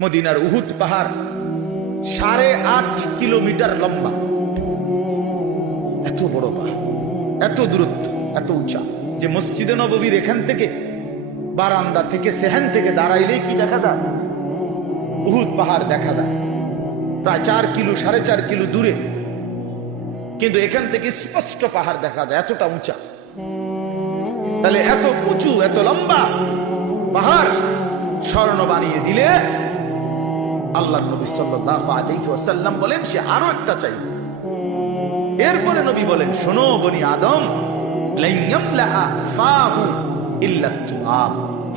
মদিনার উহুদ পাহাড় 8.5 কিলোমিটার লম্বা। এত বড় পাহাড়, এত দূরত্ব, এত উঁচা যে মসজিদে নববীর এখান থেকে বারান্দা থেকে সেহান থেকে দাঁড়াইলে কি দেখা যায়? উহুদ পাহাড় দেখা যায় প্রায় 4 কিলো 4.5 কিলো দূরে, কিন্তু এখান থেকে স্পষ্ট পাহাড় দেখা যায়, এতটা উঁচা। তাহলে এত উঁচু এত লম্বা পাহাড় স্বর্ণ বানিয়ে দিলে আল্লাহ নবী সাল্লাল্লাহু আলাইহি ওয়াসাল্লাম বলেন সে আরো একটা চাই। এরপরে নবী বলেন, শোনো বনি আদম, লান ইয়ামলাআ ফাহু ইল্লা তুরাব।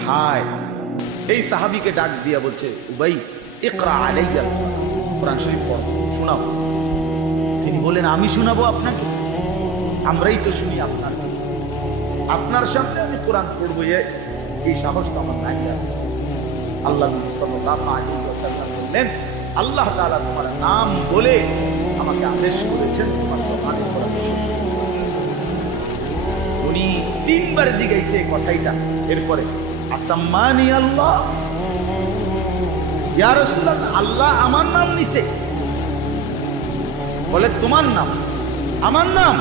হায়, এই সাহাবীকে ডাক দিয়া বলছে, উবাই ইকরা আলাইয়া কোরআন শরীফ পড়ো, শোনাও। তিনি বলেন, আমি শোনাবো আপনাকে? আমরাই তো শুনি আপনার, আপনার সামনে আমি কোরআন পড়বো, এই সাহস তো আমার নাই। আল্লাহ নবী সাল্লাল্লাহু আলাইহি ওয়াসাল্লাম বললেন, আল্লাহ তাআলা তোমার নাম বলে আমাকে আদেশ করেছেন তোমার জবানে কোরআন শরীফ। উনি 3 বার জিজ্ঞাসা এই কথাইটা। এরপরে আসাম্মানি আল্লাহ, ইয়া রাসূলুল্লাহ, আল্লাহ আমার নাম নিছে? বলে তোমার নাম? আমার নাম?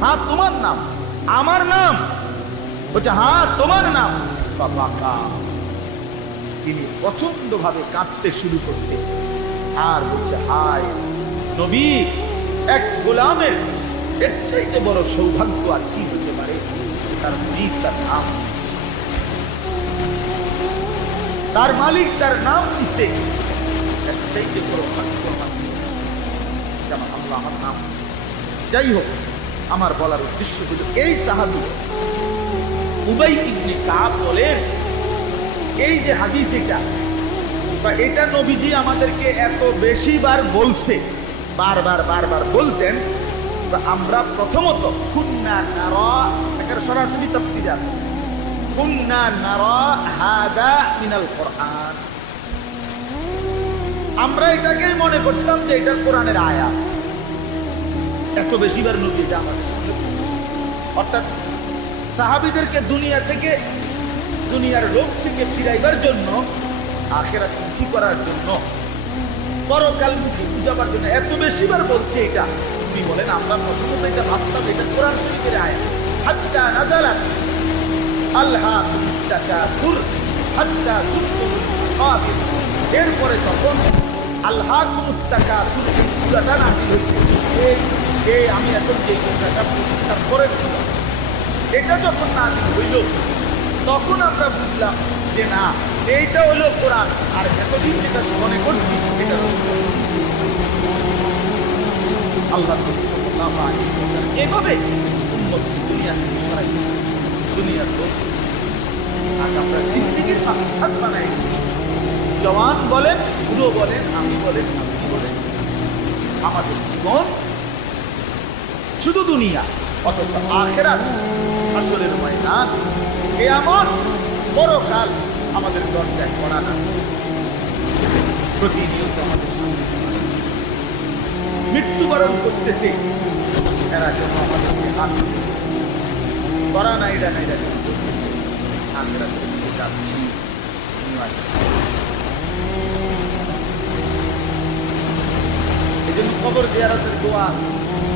হ্যাঁ তোমার নাম। আমার নাম? বলছে হ্যাঁ তোমার নাম। বাবা, তিনি প্রচন্ড ভাবে কাঁদতে শুরু করতে আর বলছে, হায় নবী, এক গোলামের এর চাইতে বড় সৌভাগ্য আর কি হতে পারে? তার মালিক তার নাম, তার মালিক তার নাম দিছে, এর চাইতে বড় ভাগ্য যেমন আল্লাহ আমার নাম। যাই হোক, আমার বলার উদ্দেশ্য হলো এই সাহাবী উবাই ইবনে কাব বলেন, এই যে হাদিস এটা নবীজি আমাদেরকে এত বেশি বার বলছে, বারবার বারবার বলতেন। আমরা প্রথমত কুন্না নারা, এর সরাসরি তাফসীর আছে, কুন্না নারা হাদা মিনাল কোরআন। আমরা এটাকেই মনে করতাম যে এটা কোরআনের আয়াত। এত বেশি বার নবী এটা আমাদের সামনে, অর্থাৎ সাহাবীদেরকে দুনিয়া থেকে, দুনিয়ার লোক থেকে ফিরাইবার জন্য, আখিরাত মুক্তি করার জন্য, পরকাল মুক্তি বুঝাবার জন্য এত বেশিবার বলছে এটা। তিনি বলেন, আমরা প্রথমত এটা ভাবতাম এটা কোরআন শরীফের আয়াত। হাত্তা নাযালাত আলহাকুমুত তাকাসুর হাত্তা যুরতুমুল মাকাবির। এরপরে তখন আলহাকুমুত তাকাসুর এই সূরাটা নাযিল হয়েছে। এই আমি এখন যে সূরাটা প্রতিষ্ঠা করেছিলাম, এটা যখন নাযিল হইল তখন আমরা বুঝলাম যে না, এইটা হলো কোরআন, আর এতদিন যেটা মনে করছি এটা আল্লাহ সাল্লাল্লাহু আলাইহি ওয়াসাল্লাম এভাবে উম্মত দুনিয়া থেকে সরাই, দুনিয়ার লোক আজ আমরা জিন্দেগির মাকসাদ বানাই। জওয়ান বলেন, বুড়ো বলেন, আমি বলেন, আপনি বলেন, আমাদের জীবন শুধু দুনিয়া, অথচ আখিরাত আসলের ময়দান, কিয়ামত পরকাল আমাদের দরজায় পড়া না। প্রতিনিয়ত আমাদের মৃত্যুবরণ করতেছে, এরা যেন আমাদেরকে হাত করা নাই ডানাই ডানাই করতেছে। আখিরাতের দিকে যাচ্ছি। এই জন্য কবর জিয়ারতের দোয়া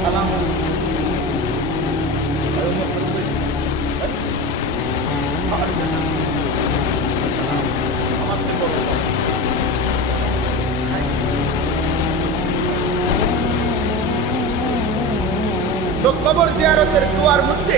সালাম কবর জিয়ারতের দোয়ার মধ্যে